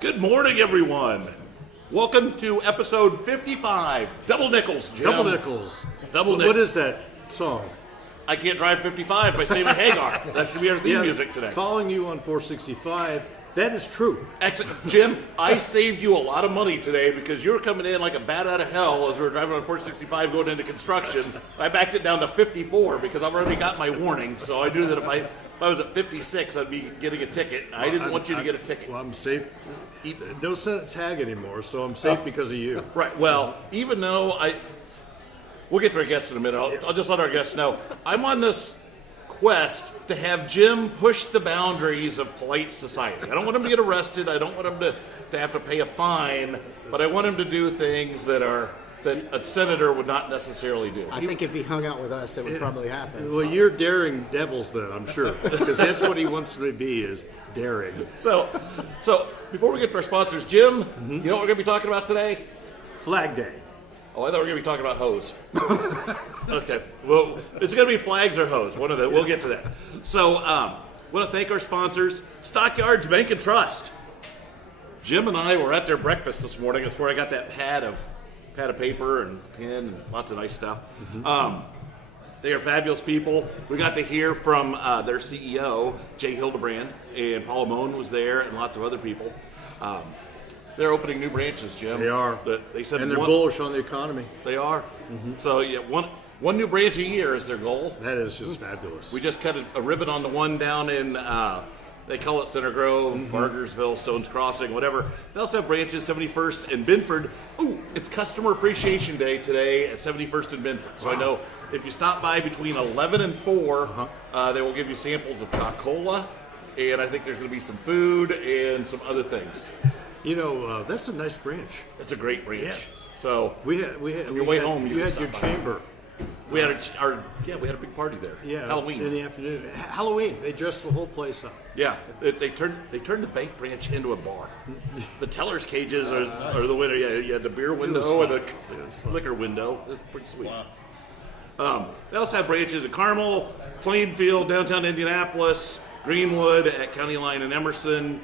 Good morning, everyone. Welcome to episode 55. Double nickels, Jim. Double nickels. Double nickels. What is that song? I Can't Drive 55 by Sammy Hagar. That should be our theme music today. Following you on 465, that is true. Excellent. Jim, I saved you a lot of money today because you were coming in like a bat out of hell as we were driving on 465 going into construction. I backed it down to 54 because I've already got my warning, so I knew that if I was at 56, I'd be getting a ticket. I didn't want you to get a ticket. Well, I'm safe. No Senate tag anymore, so I'm safe because of you. Right. Well, even though we'll get to our guests in a minute. I'll just let our guests know. I'm on this quest to have Jim push the boundaries of polite society. I don't want him to get arrested. I don't want him to have to pay a fine. But I want him to do things that a senator would not necessarily do. I think if he hung out with us, it would probably happen. Well, you're daring devils then, I'm sure. Because that's what he wants to be, is daring. So before we get to our sponsors, Jim, you know what we're going to be talking about today? Flag Day. Oh, I thought we were going to be talking about hose. Okay. Well, it's going to be flags or hose. One of them. We'll get to that. So, want to thank our sponsors, Stockyards Bank and Trust. Jim and I were at their breakfast this morning. That's where I got that pad of paper and pen and lots of nice stuff. They are fabulous people. We got to hear from their CEO, Jay Hildebrand, and Paul Amon was there, and lots of other people. They're opening new branches, Jim. They are. They said and they're bullish on the economy. They are. So yeah, one new branch a year is their goal. That is just fabulous. We just cut a ribbon on the one down in, they call it Center Grove, Bargersville, Stones Crossing, whatever. They also have branches 71st and Binford. Ooh, it's Customer Appreciation Day today at 71st and Binford. So I know if you stop by between 11 and 4, they will give you samples of Chocola, and I think there's going to be some food and some other things. You know, that's a nice branch. It's a great branch. Yeah. So We had on your way home, you can had stop your by. chamber. We had we had a big party there. Yeah, Halloween. in the afternoon. Halloween. They dressed the whole place up. Yeah, they turned the bank branch into a bar. The teller's cages are the window. Yeah, you had the beer window and the liquor window. It was pretty sweet. They also have branches in Carmel, Plainfield, downtown Indianapolis, Greenwood, at County Line in Emerson.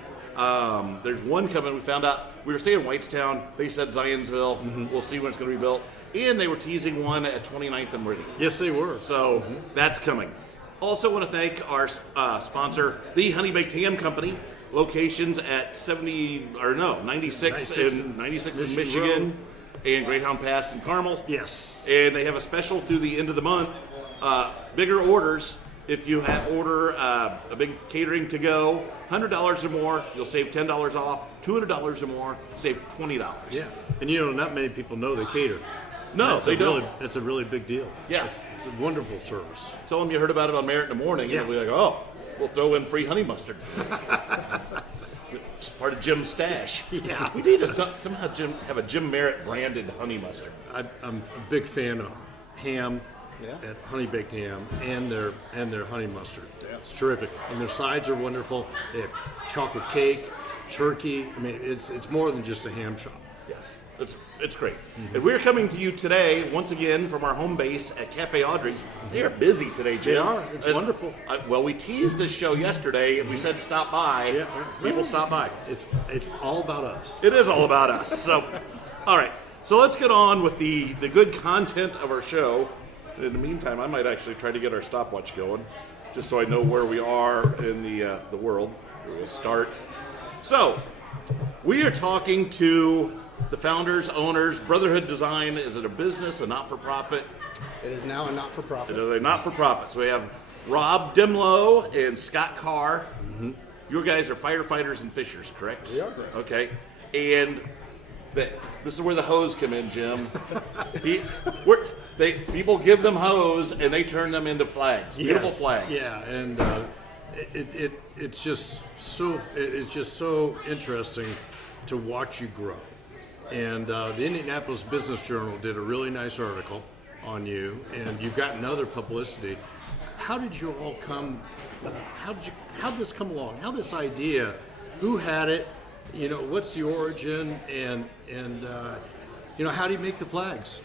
There's one coming. We found out we were staying in Whitestown. They said Zionsville. We'll see when it's going to be built. And they were teasing one at 29th and Meridian. Yes, they were. So that's coming. Also want to thank our sponsor, the Honey Baked Ham Company, locations at 96 in Michigan and Greyhound Pass in Carmel. Yes. And they have a special through the end of the month. Bigger orders, if you order a big catering to go, $100 or more, you'll save $10 off. $200 or more, save $20. Yeah. And you know, not many people know they cater. No, they don't. That's a really big deal. Yeah. It's a wonderful service. Tell them you heard about it on Merritt in the morning, Yeah. and they'll be like, oh, we'll throw in free honey mustard for you. It's part of Jim's stash. Yeah. We need to somehow have a Jim Merritt branded honey mustard. I'm a big fan of ham, at Honey Baked Ham, and their honey mustard. Yeah. It's terrific. And their sides are wonderful. They have chocolate cake, turkey. I mean, it's more than just a ham shop. Yes, it's great. And we're coming to you today, once again, from our home base at Cafe Audrey's. They are busy today, Jim. They are. It's wonderful. Well, we teased this show yesterday, and we said stop by. Yeah. People stop by. It's all about us. It is all about us. So, all right. So let's get on with the good content of our show. In the meantime, I might actually try to get our stopwatch going, just so I know where we are in the world. We'll start. So, we are talking to the founders, owners. Brotherhood Design, is it a business, a not-for-profit? It is now a not-for-profit. It is a not-for-profit. So we have Rob Demlow and Scott Carr. You guys are firefighters and fishers, correct? We are. Okay. And this is where the hose come in, Jim. People give them hose and they turn them into flags. Beautiful flags. Yeah, and it's just so interesting to watch you grow. And the Indianapolis Business Journal did a really nice article on you, and you've gotten other publicity. How did you all come? How did this come along? How this idea? Who had it? You know, what's the origin? And you know, how do you make the flags?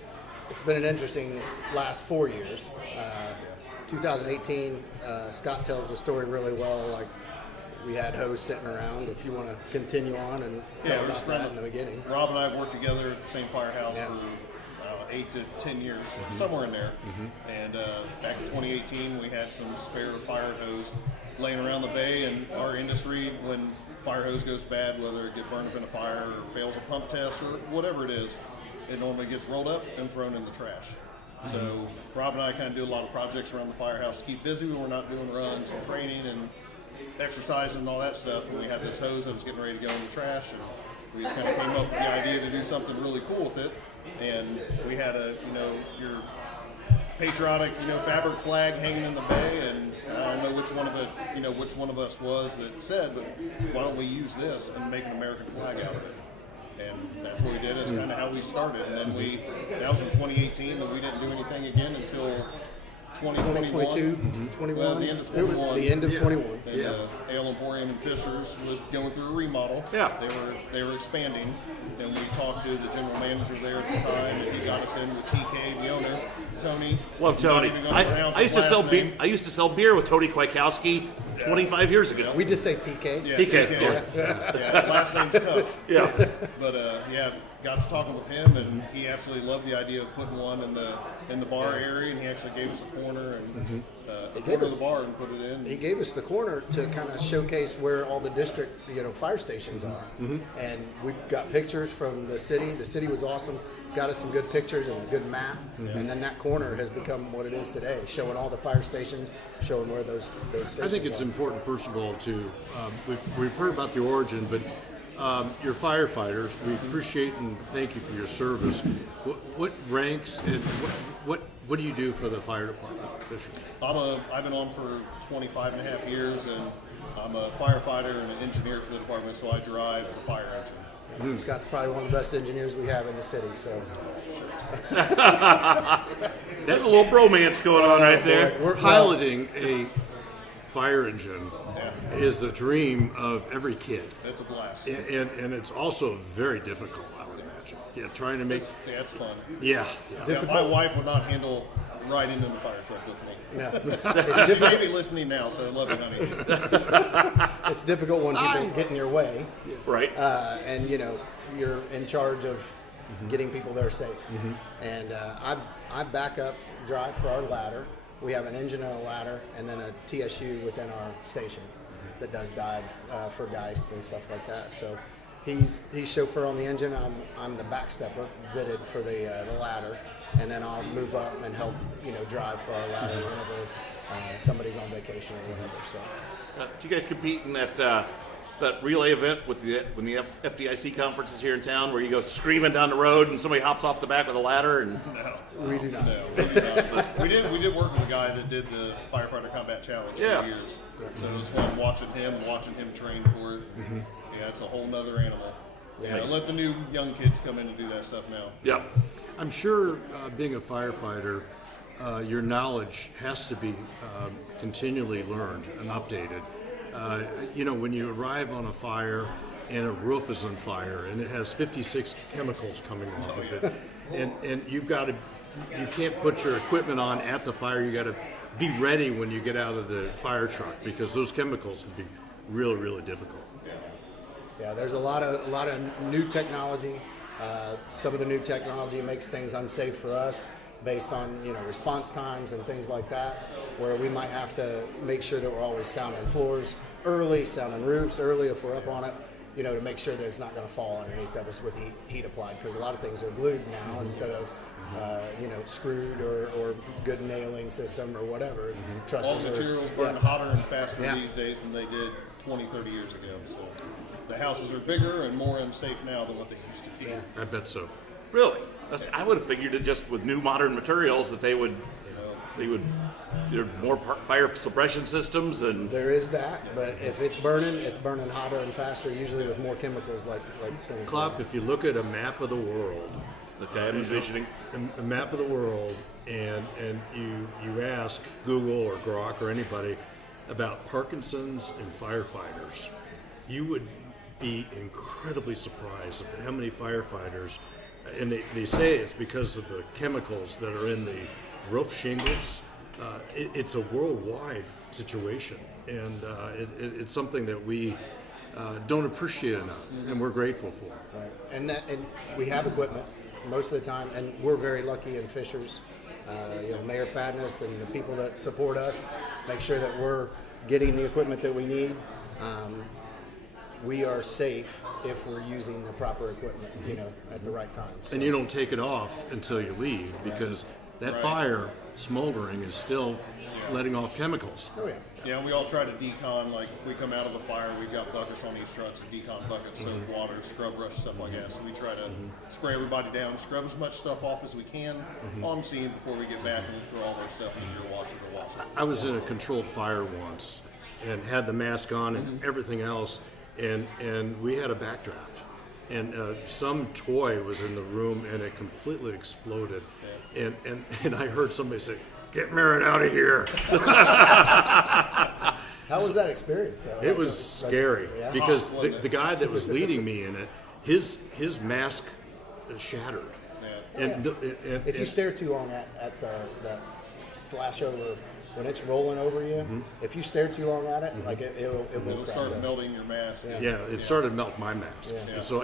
It's been an interesting last 4 years. 2018, Scott tells the story really well. Like we had hose sitting around. If you want to continue on and tell about that in the beginning. Rob and I have worked together at the same firehouse Yeah. for 8 to 10 years, somewhere in there. And back in 2018, we had some spare fire hose laying around the bay. And our industry, when fire hose goes bad, whether it gets burned up in a fire or fails a pump test or whatever it is, it normally gets rolled up and thrown in the trash. So Rob and I kind of do a lot of projects around the firehouse to keep busy when we're not doing runs and training and exercising and all that stuff. And we had this hose that was getting ready to go in the trash, and we just kind of came up with the idea to do something really cool with it. And we had your patriotic, fabric flag hanging in the bay, and I don't know which one of us was that said, but why don't we use this and make an American flag out of it? And that's what we did. It's kind of how we started. And then that was in 2018, and we didn't do anything again until 2022, 21. Well, the end of It was 21. the end of 21. And Ale Emporium in Fishers was going through a remodel. Yeah. They were expanding, and we talked to the general manager there at the time, and he got us in with TK, the owner, Tony. Love I'm not Tony. even gonna I pronounce used his to sell last beer. name. I used to sell beer with Tony Kwiatkowski 25 years ago. We just say TK. Yeah, TK, yeah. Yeah, last name's tough. Yeah. But got to talking with him, and he absolutely loved the idea of putting one in the bar area, and he actually gave us a corner and a corner of the bar and put it in. He gave us the corner to kind of showcase where all the district, fire stations are. And we got pictures from the city. The city was awesome. Got us some good pictures and a good map. And then that corner has become what it is today, showing all the fire stations, showing where those stations I think it's are. important, first of all, to we've heard about the origin, but your firefighters, we appreciate and thank you for your service. What ranks and what do you do for the fire department? Fisher? I've been on for 25 and a half years, and I'm a firefighter and an engineer for the department, so I drive the fire engine. Scott's probably one of the best engineers we have in the city. So That's a little bromance going on right there. We're piloting a fire engine is the dream of every kid. It's a blast. And it's also very difficult, I would imagine. Yeah, trying to make. Yeah, it's fun. Yeah. Yeah, my wife would not handle riding in the fire truck with me. no, She may be listening now, so I love you, honey. it's difficult when people get in your way, Right. and you're in charge of getting people there safe. And I back up drive for our ladder. We have an engine and a ladder, and then a TSU within our station that does dive for Geist and stuff like that. So he's chauffeur on the engine. I'm the backstepper, bitted for the ladder, and then I'll move up and help drive for our ladder whenever somebody's on vacation or whatever. So Do you guys compete in that relay event when the FDIC conference is here in town, where you go screaming down the road and somebody hops off the back of the ladder? And we do not. No, we do not. We did work with a guy that did the Firefighter Combat Challenge for years. So it was fun watching him train for it. Yeah, it's a whole nother animal. Yeah. Let the new young kids come in and do that stuff now. yeah, I'm sure being a firefighter, your knowledge has to be continually learned and updated. When you arrive on a fire and a roof is on fire and it has 56 chemicals coming off of it, and you can't put your equipment on at the fire. You got to be ready when you get out of the fire truck, because those chemicals can be really, really difficult. Yeah, there's a lot of new technology. Some of the new technology makes things unsafe for us based on response times and things like that, where we might have to make sure that we're always sounding floors early, sounding roofs early if we're up on it, to make sure that it's not going to fall underneath of us with heat applied, because a lot of things are glued now instead of screwed or good nailing system or whatever. Trusses All materials burn hotter and faster these days than they did 20, 30 years ago. So the houses are bigger and more unsafe now than what they used to be. Yeah. I bet so. really. I would have figured it just with new modern materials that there are more fire suppression systems and. There is that, but if it's burning hotter and faster, usually with more chemicals like some. Klopp, if you look at a map of the world, Okay, I'm envisioning. a map of the world, and you ask Google or Grok or anybody about Parkinson's and firefighters, you would be incredibly surprised at how many firefighters, and they say it's because of the chemicals that are in the roof shingles it's a worldwide situation, and it's something that we don't appreciate enough, and we're grateful for. Right. And we have equipment most of the time, and we're very lucky in Fishers. Mayor Fadness and the people that support us make sure that we're getting the equipment that we need. We are safe if we're using the proper equipment, at the right time. So, And you don't take it off until you leave, because that fire smoldering is still letting off chemicals. oh yeah. Yeah, we all try to decon, like we come out of a fire, we've got buckets on these trucks, decon buckets, soap, water, scrub brush, stuff like that. So we try to spray everybody down, scrub as much stuff off as we can on scene before we get back, and we throw all our stuff in your washer to wash it. I was in a controlled fire once and had the mask on and everything else, and we had a backdraft. And some toy was in the room and it completely exploded. And I heard somebody say, "Get Merritt out of here." How was that experience, though? It was scary Yeah. because the guy that was leading me in it, his mask shattered. And If you stare too long at that flashover when it's rolling over you, if you stare too long at it, like it will It'll crack start up. melting your mask. it started to melt my mask. Yeah. And so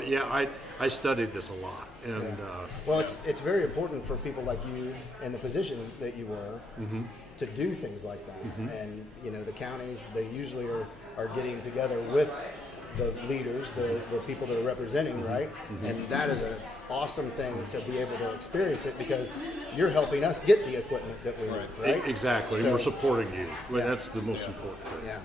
I studied this a lot, and Well, it's very important for people like you in the position that you were to do things like that. And the counties, they usually are getting together with the leaders, the people that are representing, right? And that is an awesome thing to be able to experience it, because you're helping us get the equipment that we need, right? exactly, and So- we're supporting you. Well, that's the most important thing. Yeah.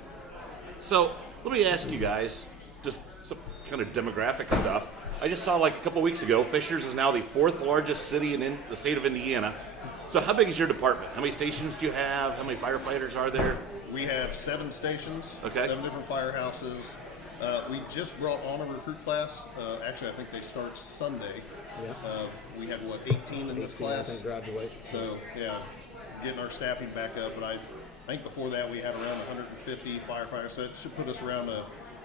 So let me ask you guys just some kind of demographic stuff. I just saw like a couple weeks ago, Fishers is now the 4th largest city in the state of Indiana. So how big is your department? How many stations do you have? How many firefighters are there? We have 7 stations, Okay. 7 different firehouses. We just brought on a recruit class. Actually, I think they start Sunday. Yeah. We had, 18 in this 18, I class? think, graduate. So, yeah, getting our staffing back up. But I think before that we had around 150 firefighters. So it should put us around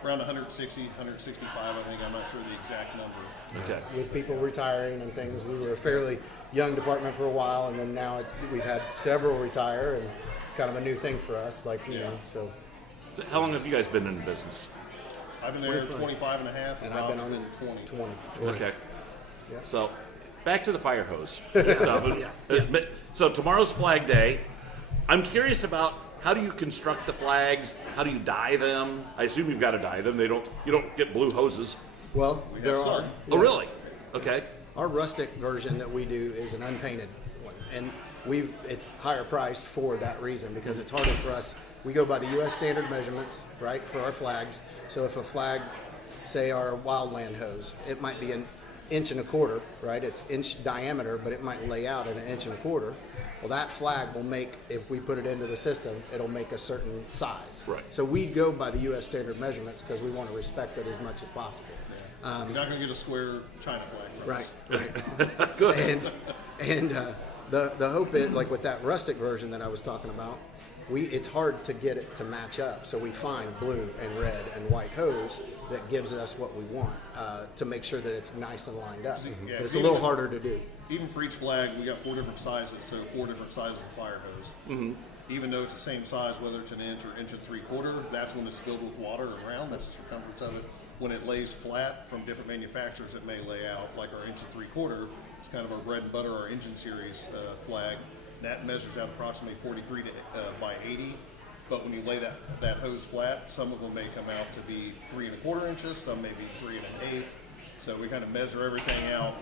160, 165, I think. I'm not sure the exact number. Okay. With people retiring and things, we were a fairly young department for a while, and then now we've had several retire, and it's kind of a new thing for us, so. So how long have you guys been in business? I've been there 25 and a half, And and I've been Rob's on been 20. 20. Okay. Yeah. So back to the fire hose stuff. But- So tomorrow's Flag Day. I'm curious about, how do you construct the flags? How do you dye them? I assume you've got to dye them. You don't get blue hoses. Well, there some. are. Oh, really? Okay. Our rustic version that we do is an unpainted one, and it's higher priced for that reason, because it's harder for us. We go by the U.S. standard measurements, right, for our flags. So if a flag, say our wildland hose, it might be 1.25 inches, right? It's inch diameter, but it might lay out at 1.25 inches. Well, that flag will make, if we put it into the system, it'll make a certain size. Right. So we go by the U.S. standard measurements because we want to respect it as much as possible. You're not going to get a square China flag from us. Right. Good. And the hope is, like with that rustic version that I was talking about, it's hard to get it to match up. So we find blue and red and white hose that gives us what we want to make sure that it's nice and lined up. Yeah, But it's a little harder to do. Even for each flag, we got 4 different sizes, so 4 different sizes of fire hose. Even though it's the same size, whether it's 1 inch or 1.75 inches, that's when it's filled with water around. That's the circumference of it. When it lays flat from different manufacturers, it may lay out like our 1.75 inches. It's kind of our bread and butter, our engine series flag. That measures out approximately 43 by 80. But when you lay that hose flat, some of them may come out to be 3.25 inches, some may be 3 1/8. So we kind of measure everything out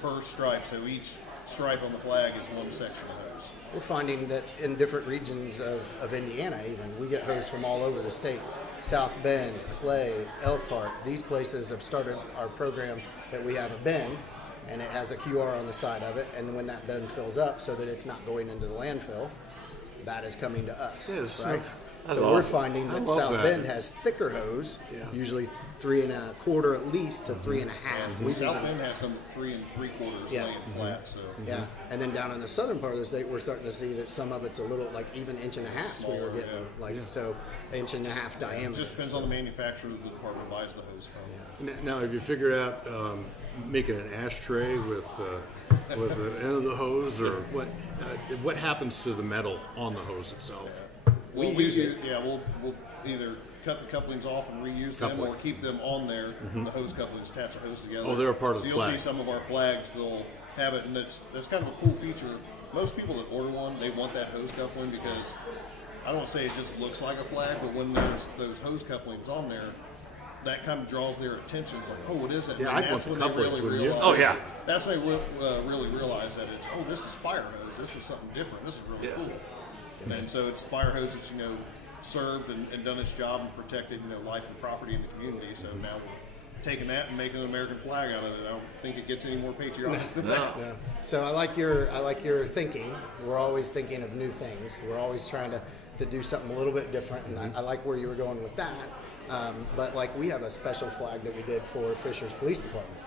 per stripe. So each stripe on the flag is one section of hose. We're finding that in different regions of Indiana, even, we get hose from all over the state. South Bend, Clay, Elkhart, these places have started our program that we have a bin, and it has a QR on the side of it, and when that bin fills up so that it's not going into the landfill, that is coming to us. Yes. Right? That's So we're awesome. finding I that love South that. Bend has thicker hose, usually 3.25 at least to 3.5. We've South even- Bend has some 3 3/4 Yeah. laying flat. So Yeah, and then down in the southern part of the state, we're starting to see that some of it's a little, like even 1.5 inches we were Smaller, getting, yeah. like so 1.5 inch it diameter. just depends on the manufacturer the department buys the hose from. Now, have you figured out making an ashtray with the end of the hose, or what happens to the metal on the hose itself? We'll either cut the couplings off and reuse them, or keep them on there. The hose couplings attach the hose together. Oh, they're a part of so the you'll flag. see some of our flags, they'll have it, and that's kind of a cool feature. Most people that order one, they want that hose coupling because I don't want to say it just looks like a flag, but when there's those hose couplings on there, that kind of draws their attention. It's like, oh, what is it? Yeah, and I'd want that's the when they couplings, really wouldn't you? realize. Oh, yeah. That's when they really realize that it's, oh, this is fire hose. This is something different. This is really cool. And so it's fire hose that's, served and done its job and protected, life and property in the community. So now we're taking that and making an American flag out of it. I don't think it gets any more patriotic than that. Yeah. So I like your thinking. We're always thinking of new things. We're always trying to do something a little bit different, and I like where you were going with that. But like we have a special flag that we did for Fisher's Police Department.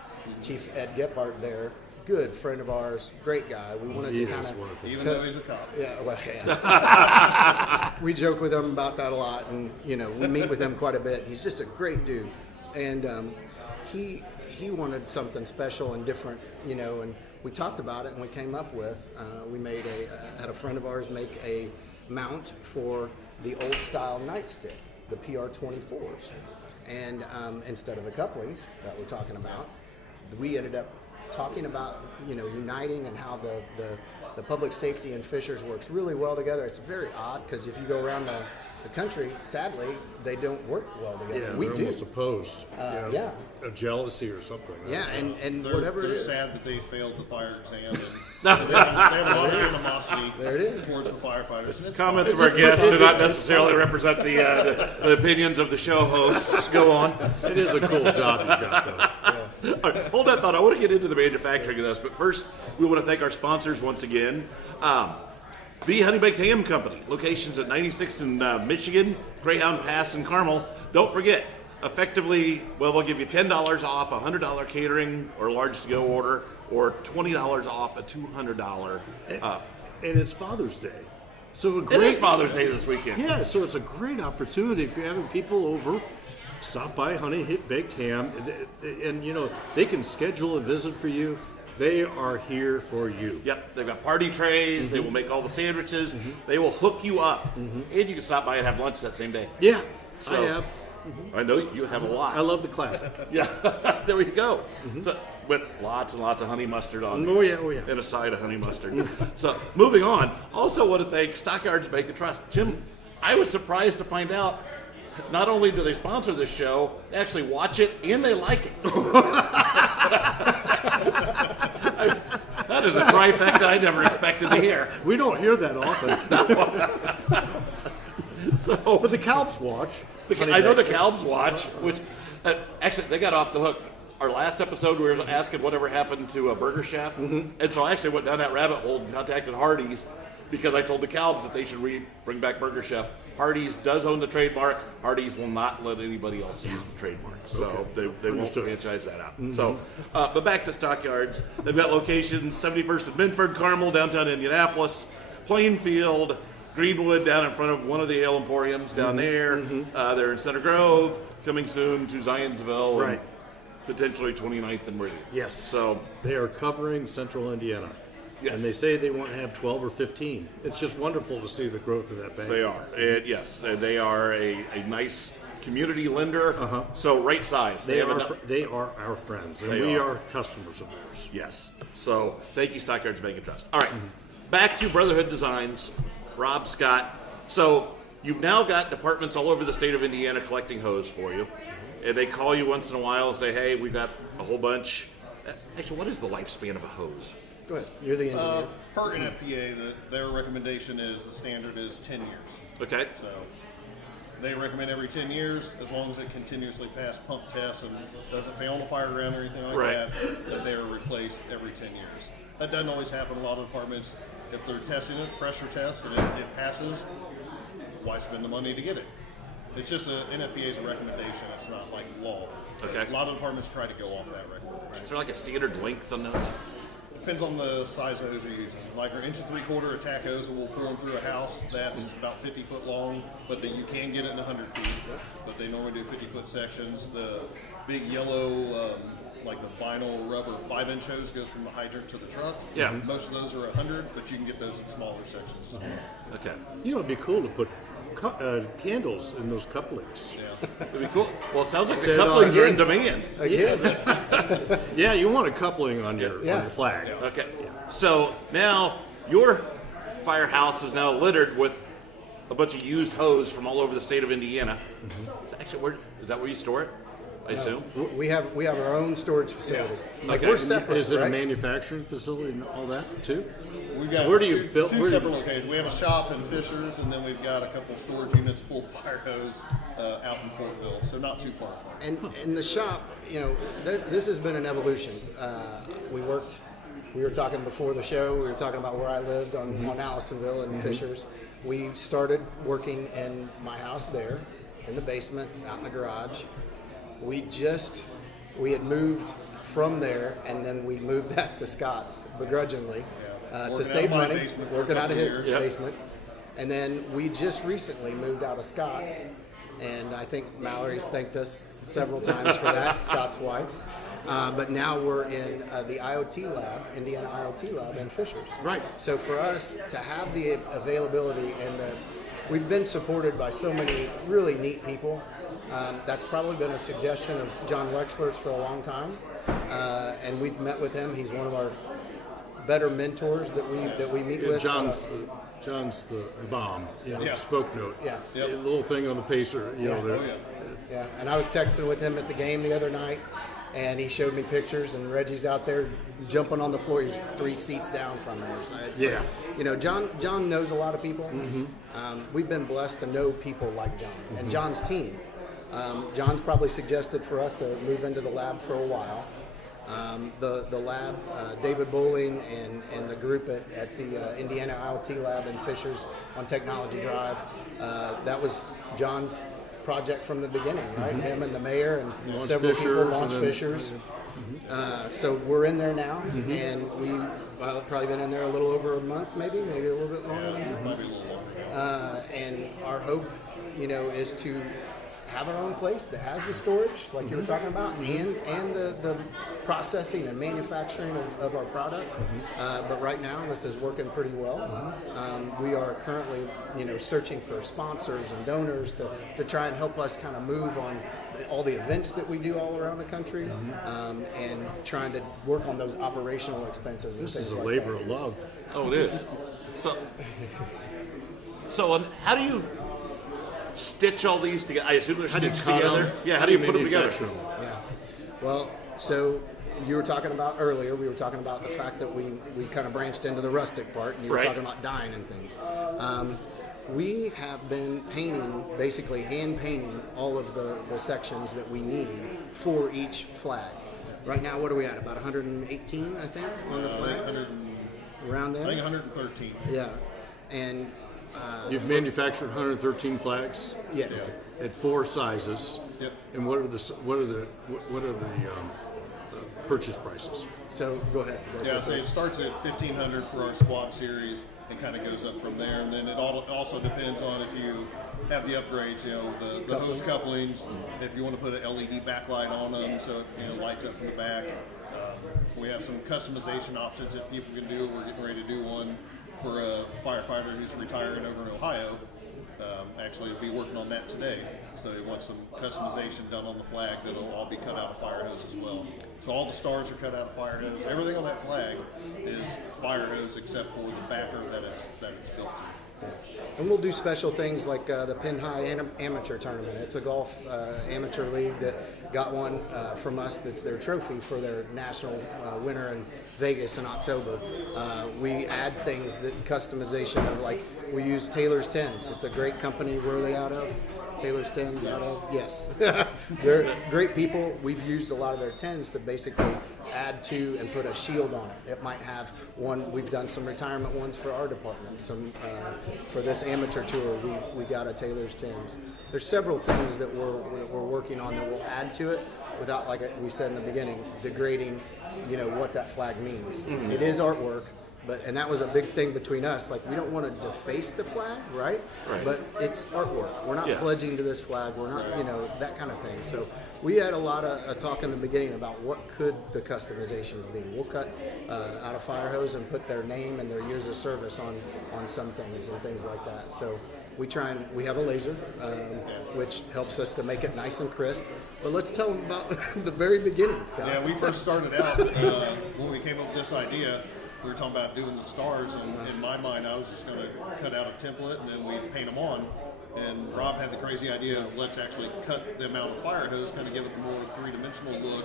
Chief Ed Gephardt there, good friend of ours, great guy. We wanted to kind of, Even though he's a cop. yeah, well, yeah. We joke with him about that a lot, and we meet with him quite a bit. He's just a great dude, and he wanted something special and different, and we talked about it, and we came up with we had a friend of ours make a mount for the old style nightstick, the PR-24s, and instead of the couplings that we're talking about, we ended up talking about uniting and how the public safety and Fishers works really well together. It's very odd because if you go around the country, sadly, they don't work well together. Yeah, we they're do. almost opposed. Yeah. A jealousy or something. Yeah, and They're whatever it is. sad that they failed the fire exam. And they have a lot of animosity There it is. towards the firefighters. And it's Comments fine. of our guests do not necessarily represent the opinions of the show hosts. Go on. It is a cool job you've got, though. All right, hold that thought. I want to get into the manufacturing of this, but first, we want to thank our sponsors once again. The Honey Baked Ham Company, locations at 96 in Michigan, Greyhound Pass, and Carmel. Don't forget, effectively, they'll give you $10 off a $100 catering or large to-go order, or $20 off a $200. And it's Father's Day. So It is Father's Day this weekend. Yeah, so it's a great opportunity if you're having people over. Stop by Honey Baked Ham, and they can schedule a visit for you. They are here for you. Yep, they've got party trays. They will make all the sandwiches. They will hook you up, and you can stop by and have lunch that same day. Yeah, So- I have. I know you have a lot. I love the classic. Yeah, there we go. So, with lots and lots of honey mustard on there. Oh yeah. And a side of honey mustard. So, moving on. Also want to thank Stockyards Bank and Trust. Jim, I was surprised to find out not only do they sponsor this show, they actually watch it and they like it. That is a trifecta I never expected to hear. We don't hear that often. But the Calbs watch. I know the Calbs watch, which actually they got off the hook. Our last episode, we were asking whatever happened to Burger Chef, and so I actually went down that rabbit hole and contacted Hardee's because I told the Calbs that they should bring back Burger Chef. Hardee's does own the trademark. Hardee's will not let anybody else use the trademark, so they won't Understood. franchise that out. So, but back to Stockyards, they've got locations: 71st and Minford, Carmel, downtown Indianapolis, Plainfield, Greenwood, down in front of one of the Ale Emporiums down there. They're in Center Grove, coming soon to Zionsville, Right. and potentially 29th and Meridian. Yes. So, They are covering central Indiana. Yes. And they say they want to have 12 or 15. It's just wonderful to see the growth of that bank. they are. And yes, they are a nice community lender. So, right size. They have are, enough- they are our friends, and They we are. are customers of theirs. Yes. So, thank you, Stockyards Bank and Trust. All right. Back to Brotherhood Designs. Rob Scott. So, you've now got departments all over the state of Indiana collecting hose for you. And they call you once in a while and say, hey, we've got a whole bunch. Actually, what is the lifespan of a hose? Go ahead. You're the engineer. Per NFPA, their recommendation is the standard is 10 years. Okay. So they recommend every 10 years, as long as it continuously passes pump tests and doesn't fail on the fire ground or anything like Right. that they are replaced every 10 years. That doesn't always happen in a lot of departments. If they're testing it, pressure tests, and it passes, why spend the money to get it? It's just NFPA's a recommendation. It's not like law. Okay. A lot of departments try to go off that recommendation. Is there like a standard length on those? Depends on the size hose you're using. Like our 1 3/4 attack hose that we'll pull them through a house, that's about 50 foot long, but then you can get it in 100 feet. But they normally do 50-foot sections. The big yellow, like the vinyl or rubber 5-inch hose goes from the hydrant to the truck. Yeah. Most of those are 100, but you can get those in smaller sections as well. Okay. You know, it'd be cool to put candles in those couplings. Yeah. That'd be cool. Well, it sounds like the Said couplings are in again. demand. Again, Yeah, you want a coupling on your flag. Okay. So now your firehouse is now littered with a bunch of used hose from all over the state of Indiana. Actually, is that where you store it? I assume. we have our own storage facility. Like Okay. we're separate. Is it right? a manufacturing facility and all that too? We've got Where do you two, build- two where do you- separate locations. We have a shop in Fishers, and then we've got a couple storage units full of fire hose out in Fortville, so not too far apart. And in the shop, you know, this has been an evolution. We were talking before the show. We were talking about where I lived on Allisonville and Fishers. We started working in my house there, in the basement, out in the garage. We had moved from there, and then we moved that to Scott's begrudgingly to Working save out of my money. basement for a Working out of couple his years. Yep. basement, and then we just recently moved out of Scott's, and I think Mallory's thanked us several times for that. Scott's wife. But now we're in the IoT lab, Indiana IoT lab in Fishers. Right. So for us to have the availability we've been supported by so many really neat people. That's probably been a suggestion of John Wexler's for a long time, and we've met with him. He's one of our better mentors that we meet Yeah, with. John's the bomb. You know, Yeah. spoke note. Yeah. Yep. A little thing on the pacer. You know, Oh, yeah. Yeah, and I was texting with him at the game the other night, and he showed me pictures, and Reggie's out there jumping on the floor. He's 3 seats down from him. Yeah. You know, John knows a lot of people. We've been blessed to know people like John and John's team. John's probably suggested for us to move into the lab for a while. The lab, David Bowling and the group at the Indiana IoT lab in Fishers on Technology Drive, that was John's project from the beginning, right? Him and the mayor and Launch several people Fishers launched and then- Fishers. So we're in there now, and we've probably been in there a little over a month, maybe a little bit longer than that. Might be a little longer. And our hope, you know, is to have our own place that has the storage, like you were talking about, and the processing and manufacturing of our product. But right now, this is working pretty well. We are currently, you know, searching for sponsors and donors to try and help us kind of move on all the events that we do all around the country, and trying to work on those operational expenses. And This things is a like labor of love. Oh, it is. So how do you stitch all these together? I assume they're How do you stitched cut together. them? Yeah. How do you put them together? manufacture them? Yeah. Well, so you were talking about earlier, we were talking about the fact that we kind of branched into the rustic part, and you were Right. talking about dyeing and things. We have been painting, basically hand painting all of the sections that we need for each flag. Right now, what are we at? About 118, I think, on the flags? Around there? I think 113. Yeah. And You've manufactured 113 flags yes. at 4 sizes. Yep. And what are the purchase prices? So go ahead. Yeah, so it starts at $1,500 for our squad series and kind of goes up from there. And then it also depends on if you have the upgrades, you know, the hose couplings, if you want to put an LED backlight on them so it, you know, lights up from the back. We have some customization options that people can do. We're getting ready to do one for a firefighter who's retiring over in Ohio. Actually, we'll be working on that today. So he wants some customization done on the flag that'll all be cut out of fire hose as well. So all the stars are cut out of fire hose. Everything on that flag is fire hose except for the backer that it's built to. And we'll do special things like the Pin High Amateur Tournament. It's a golf amateur league that got one from us that's their trophy for their national winner in Vegas in October. We add things that customization of, like we use Taylor's Tins. It's a great company. Where are they out of? Taylor's Tins out of? Yes. They're great people. We've used a lot of their tins to basically add to and put a shield on it. It might have one. We've done some retirement ones for our department. Some for this amateur tour, we got a Taylor's Tins. There's several things that we're working on that will add to it without, like we said in the beginning, degrading, you know, what that flag means. It is artwork, and that was a big thing between us. Like, we don't want to deface the flag, right? Right. But it's artwork. We're not Yeah. pledging to this flag. We're not, that kind of thing. So we had a lot of talk in the beginning about what could the customizations be. We'll cut out a fire hose and put their name and their years of service on some things and things like that. So we have a laser, which helps us to make it nice and crisp. But let's tell them about the very beginning, Scott. Yeah, we first started out when we came up with this idea. We were talking about doing the stars, and in my mind, I was just going to cut out a template and then we'd paint them on. And Rob had the crazy idea of let's actually cut them out of fire hose, kind of give it a more three-dimensional look.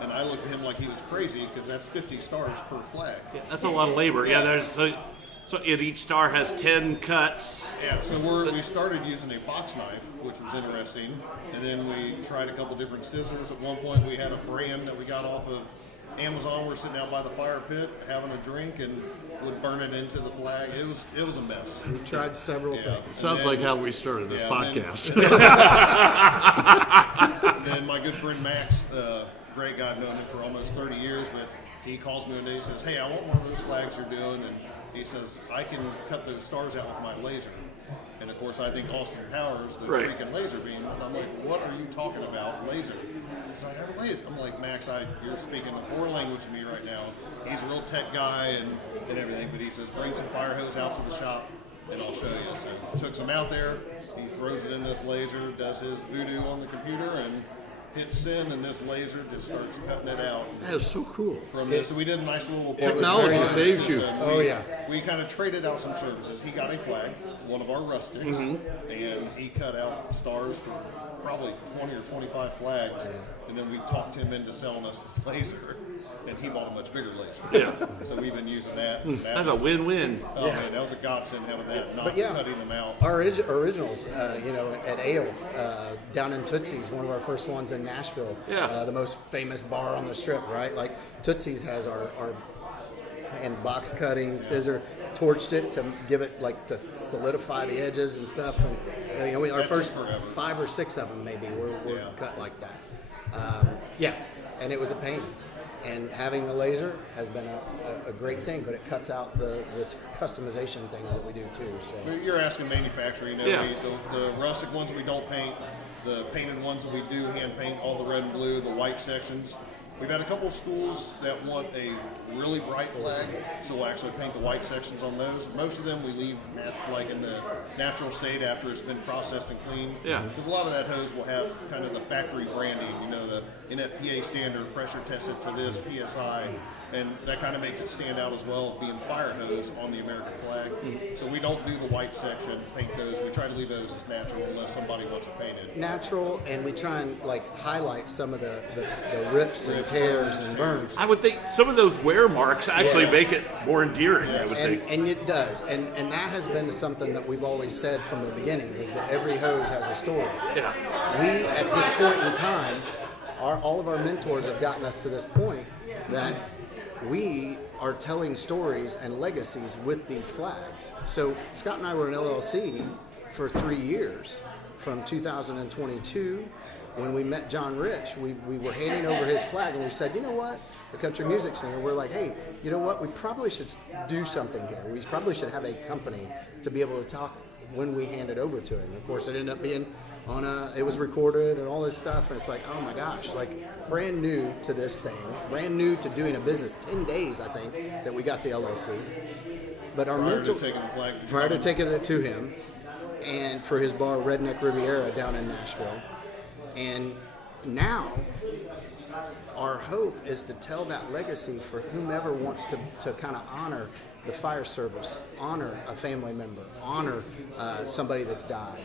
And I looked at him like he was crazy because that's 50 stars per flag. That's a lot of labor. Yeah, so each star has 10 cuts. Yeah, so we started using a box knife, which was interesting, and then we tried a couple different scissors. At one point, we had a brand that we got off of Amazon. We're sitting out by the fire pit having a drink and would burn it into the flag. It was a mess. We tried several things. Sounds like how we started this podcast. Then my good friend Max, great guy, I've known him for almost 30 years, but he calls me one day and says, "Hey, I want one of those flags you're doing," and he says, "I can cut those stars out with my laser." And of course, I think Austin Powers, the Right. freaking laser beam. And I'm like, "What are you talking about, laser?" He's like, "I have a laser." I'm like, "Max, you're speaking a foreign language to me right now." He's a real tech guy and everything, but he says, "Bring some fire hose out to the shop and I'll show you." So took some out there. He throws it in this laser, does his voodoo on the computer, and hits send, and this laser just starts cutting it out. That is so cool. From this, so we did a nice little Technology saves you. Oh, yeah. We kind of traded out some services. He got a flag, one of our rustics, and he cut out stars for probably 20 or 25 flags. And then we talked him into selling us this laser, and he bought a much bigger laser. Yeah. So we've been using that. That's a win-win. Oh man, that was a godsend having that, not But yeah, cutting them out. our originals, at Ale, down in Tootsie's, one of our first ones in Nashville. Yeah. The most famous bar on the strip, right? Like, Tootsie's has our and box cutting scissor, torched it to give it, like, to solidify the edges and stuff. And our That first took forever. 5 or 6 of them maybe were Yeah. cut like that. And it was a pain. And having the laser has been a great thing, but it cuts out the customization things that we do too. So. You're asking manufacturing. Yeah. The rustic ones we don't paint, the painted ones that we do hand paint, all the red and blue, the white sections. We've had a couple schools that want a really bright flag, so we'll actually paint the white sections on those. Most of them we leave in the natural state after it's been processed and cleaned. Yeah. Because a lot of that hose will have kind of the factory branding, the NFPA standard, pressure tested to this, PSI, and that kind of makes it stand out as well, being fire hose on the American flag. So we don't do the white section, paint those. We try to leave those as natural unless somebody wants it painted. Natural, and we try and highlight some of the rips and tears and burns. I would think some of those wear marks actually Yes. make it more endearing, I would think. And it does, and that has been something that we've always said from the beginning, is that every hose has a story. Yeah. We, at this point in time, all of our mentors have gotten us to this point that we are telling stories and legacies with these flags. So Scott and I were in LLC for 3 years, from 2022. When we met John Rich, we were handing over his flag, and we said, "You know what, the country music singer, we're like, hey, you know what, we probably should do something here. We probably should have a company to be able to talk when we hand it over to him." And of course, it ended up being it was recorded and all this stuff, and it's like, oh my gosh, brand new to this thing, brand new to doing a business. 10 days, I think, that we got the LLC. But our Prior to mentor, taking the flag to prior to John. taking it to him, and for his bar Redneck Riviera down in Nashville. And now our hope is to tell that legacy for whomever wants to kind of honor the fire service, honor a family member, honor somebody that's died,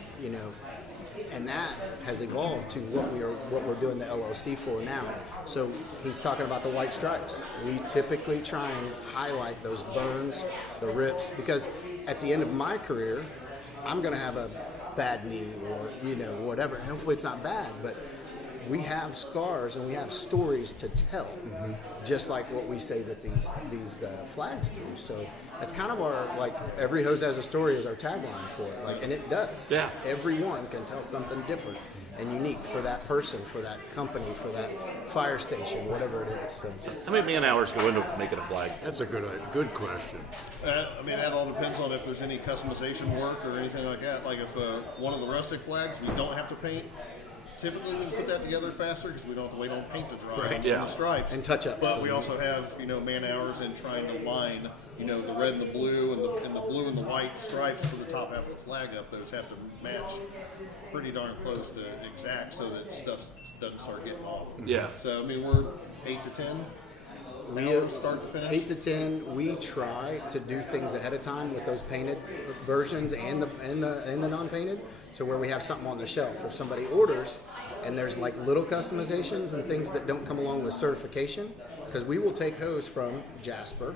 and that has evolved to what we're doing the LLC for now. So he's talking about the white stripes. We typically try and highlight those burns, the rips, because at the end of my career, I'm going to have a bad knee or whatever. Hopefully it's not bad, but we have scars and we have stories to tell, just like what we say that these flags do. So that's kind of our, every hose has a story is our tagline for it, and it does. Yeah. Everyone can tell something different, and unique for that person, for that company, for that fire station, whatever it is. So, How many man hours go into making a flag? That's a good question. I mean, that all depends on if there's any customization work or anything like that. Like if one of the rustic flags we don't have to paint, typically we can put that together faster because we don't have to wait on paint to dry Right. on Yeah. the stripes. And touch-ups. But we also have, man hours in trying to line, the red and the blue and the blue and the white stripes for the top half of the flag up. Those have to match pretty darn close to exact so that stuff doesn't start getting off. Yeah. So, I mean, we're 8 to 10 hours start to finish. 8 to 10. We try to do things ahead of time with those painted versions and the non-painted. So where we have something on the shelf, if somebody orders and there's like little customizations and things that don't come along with certification, because we will take hose from Jasper,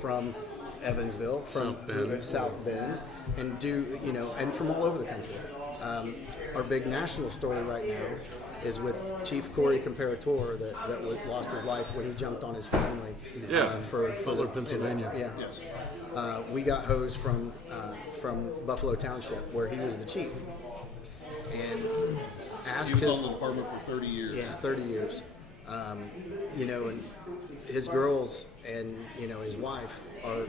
from Evansville, from South Bend, and do and from all over the country. Our big national story right now is with Chief Corey Comparator that lost his life when he jumped on his family. For Butler, Pennsylvania. Yeah. Yes. We got hose from Buffalo Township, where he was the chief, and asked He was his on the department for 30 years. 30 years. And his girls and his wife are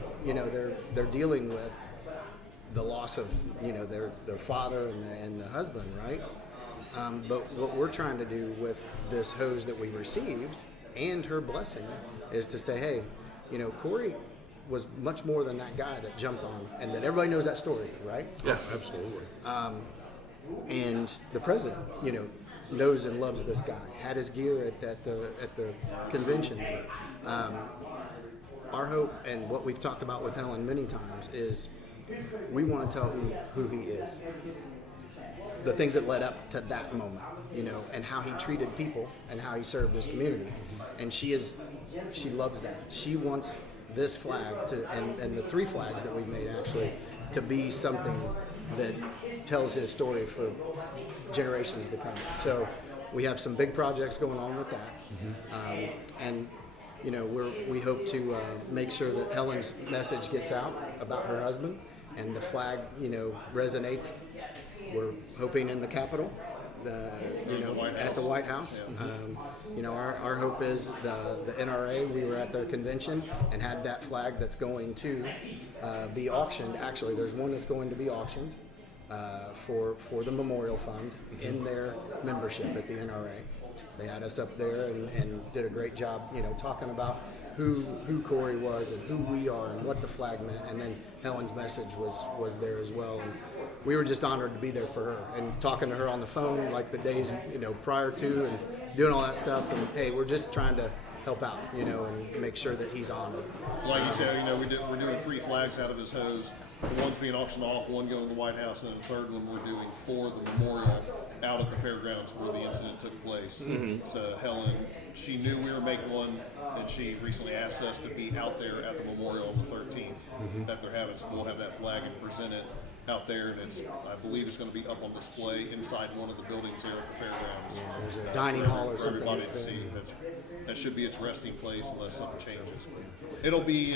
they're dealing with the loss of their father and the husband, right? But what we're trying to do with this hose that we received and her blessing is to say, hey, Corey was much more than that guy that jumped on, and that everybody knows that story, right? Yeah, absolutely. And the president, knows and loves this guy. Had his gear at the convention. Our hope and what we've talked about with Helen many times is we want to tell who he is. The things that led up to that moment, and how he treated people and how he served his community. And she loves that. She wants this flag and the 3 flags that we've made actually to be something that tells his story for generations to come. So we have some big projects going on with that. And we hope to make sure that Helen's message gets out about her husband and the flag resonates. We're hoping in the Capitol, at the White House. Our hope is the NRA. We were at their convention and had that flag that's going to be auctioned. Actually, there's one that's going to be auctioned for the Memorial Fund in their membership at the NRA. They had us up there and did a great job, talking about who Corey was and who we are and what the flag meant. And then Helen's message was there as well. And we were just honored to be there for her and talking to her on the phone like the days, prior to and doing all that stuff. And hey, we're just trying to help out, and make sure that he's honored. Like you said, we're doing 3 flags out of his hose. The one's being auctioned off, one going to the White House, and then the third one we're doing for the memorial out at the fairgrounds where the incident took place. So Helen, she knew we were making one, and she recently asked us to be out there at the memorial on the 13th that they're having. So we'll have that flag and present it out there, and I believe it's going to be up on display inside one of the buildings here at the fairgrounds. Yeah, there's a dining hall or for something everybody that's to there. see. That should be its resting place unless something changes. It'll be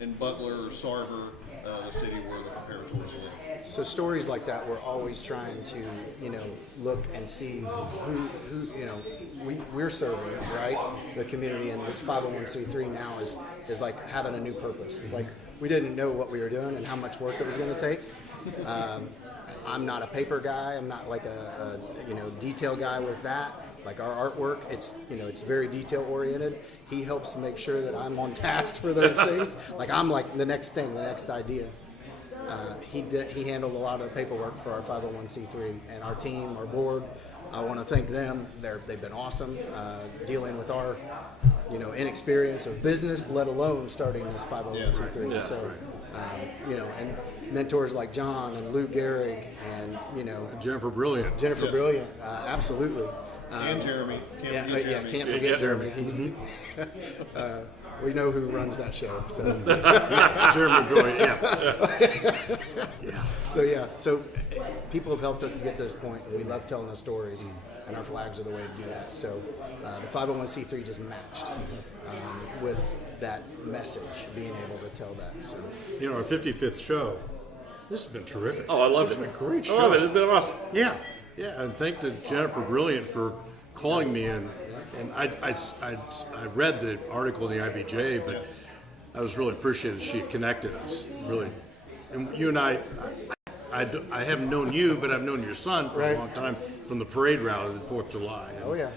in Butler or Sarver, the city where the comparators live. So stories like that, we're always trying to, look and see who we're serving, right? The community, and this 501c3 now is like having a new purpose. Like we didn't know what we were doing and how much work it was going to take. I'm not a paper guy. I'm not like a detail guy with that. Like our artwork, it's very detail oriented. He helps to make sure that I'm on task for those things. Like I'm like the next thing, the next idea. He handled a lot of the paperwork for our 501c3 and our team, our board. I want to thank them. They've been awesome dealing with our inexperience of business, let alone starting this 501c3. Yeah. So and mentors like John and Lou Gehrig and Jennifer Brilliant. Brilliant, absolutely. And Jeremy. Can't forget Jeremy. Can't forget Jeremy. He's, we know who runs that show. So. Jeremy Brilliant, yeah. So people have helped us to get to this point, and we love telling those stories, and our flags are the way to do that. So the 501c3 just matched with that message, being able to tell that. So. Our 55th show. This has been terrific. Oh, I love it. It's been a great show. I love it. It's been awesome. Yeah. Yeah, and thank to Jennifer Brilliant for calling me, and I read the article in the IBJ, but I was really appreciative she connected us, really. And you and I haven't known you, but I've known your son for a long time from the parade route of the 4th of July. Oh yeah.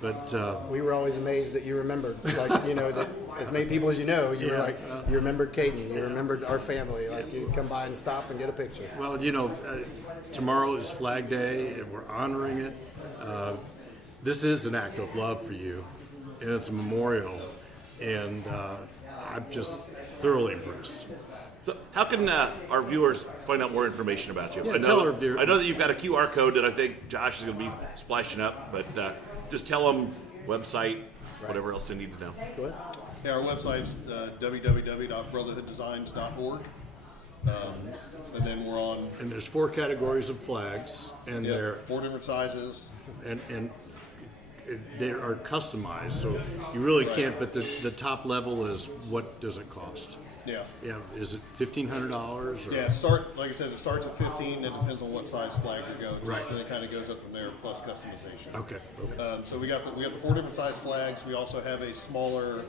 But We were always amazed that you remembered, like, you know, that as many people as you know, you were like, you remembered Caden, you remembered our family, like you'd come by and stop and get a picture. well, you know, tomorrow is Flag Day, and we're honoring it. This is an act of love for you, and it's a memorial, and I'm just thoroughly impressed. So, how can our viewers find out more information about you? Yeah, tell our viewers. I know that you've got a QR code that I think Josh is going to be splashing up, but just tell them website, whatever else they need to know. Go ahead. Yeah, our website's www.brotherhooddesigns.org. And then we're on And there's 4 categories of flags, and they're 4 different sizes. and they are customized, so you really can't. But the top level is, what does it cost? Yeah. Yeah, is it $1,500 or? Yeah, like I said, it starts at 15. It depends on what size flag you're going to. Right. So then it kind of goes up from there, plus customization. Okay. So we got the 4 different size flags. We also have a smaller,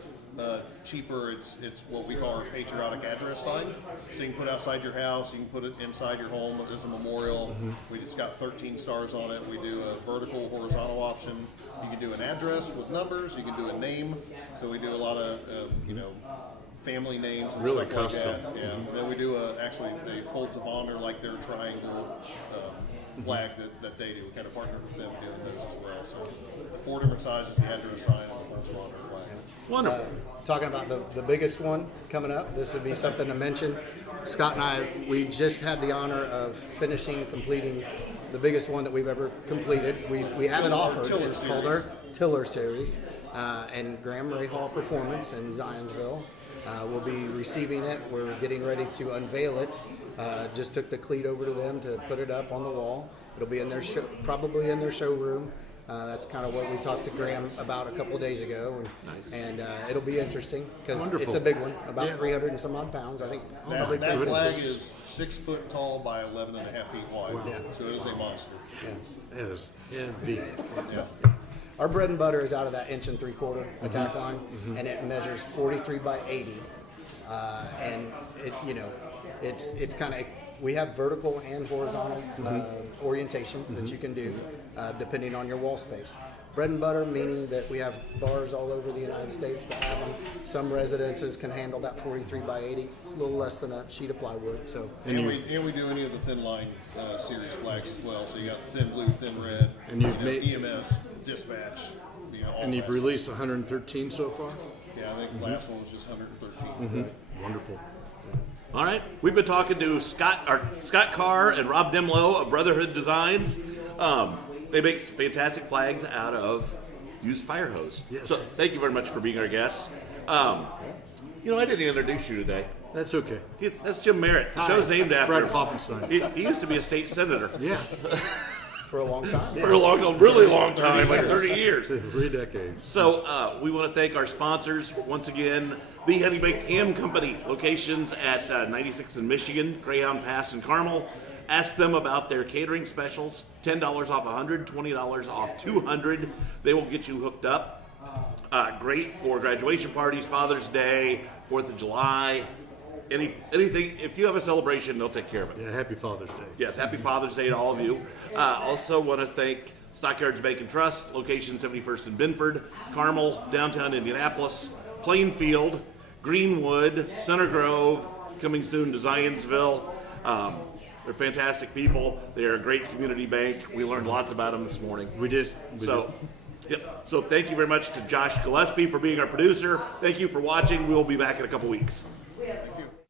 cheaper. It's what we call our patriotic address sign. So you can put it outside your house. You can put it inside your home as a memorial. It's got 13 stars on it. We do a vertical, horizontal option. You can do an address with numbers. You can do a name. So we do a lot of family names and Really stuff custom. like that. Yeah. Then we do actually the folds of honor, like their triangle flag that they do. We kind of partner with them doing those as well. So 4 different sizes, the address sign, and the folds of honor flag. Wonderful. Talking about the biggest one coming up, this would be something to mention. Scott and I, we just had the honor of completing the biggest one that we've ever completed. We have it offered. Tiller It's series. called our Tiller Series, and Graham Ray Hall Performance in Zionsville. We'll be receiving it. We're getting ready to unveil it. Just took the cleat over to them to put it up on the wall. It'll be in their probably in their showroom. That's kind of what we talked to Graham about a couple of days ago, and it'll be interesting because it's a big one, about 300 and some odd pounds. I think. That flag is 6 foot tall by 11.5 feet wide. Yeah. So it is a monster. It is heavy. Yeah. Our bread and butter is out of that 1 3/4 attack line, and it measures 43 by 80, and it's kind of, we have vertical and horizontal orientation that you can do depending on your wall space. Bread and butter, meaning that we have bars all over the United States that have them. Some residences can handle that 43 by 80. It's a little less than a sheet of plywood. So And we do any of the thin line series flags as well. So you got thin blue, thin red, And you've made- EMS, dispatch. All And you've that. released 113 so far? Yeah, I think the last one was just 113. Wonderful. All right, we've been talking to Scott Carr and Rob Demlow of Brotherhood Designs. They make fantastic flags out of used fire hose. Yes. So thank you very much for being our guests. I didn't introduce you today. That's okay. That's Jim Merritt. The show's named after Brad him. Klopfenstein. He used to be a state senator Yeah. for a long time. for a really long time, like 30 years. 3 decades. So we want to thank our sponsors once again. The Henny Baked Ham Company, locations at 96 in Michigan, Greyhound Pass and Carmel. Ask them about their catering specials. $10 off 100, $20 off 200. They will get you hooked up. Great for graduation parties, Father's Day, 4th of July, anything. If you have a celebration, they'll take care of it. Yeah, happy Father's Day. Yes, happy Father's Day to all of you. Also want to thank Stockyards Bank and Trust, location 71st in Binford, Carmel, downtown Indianapolis, Plainfield, Greenwood, Center Grove, coming soon to Zionsville. They're fantastic people. They are a great community bank. We learned lots about them this morning. We did. So thank you very much to Josh Gillespie for being our producer. Thank you for watching. We'll be back in a couple weeks.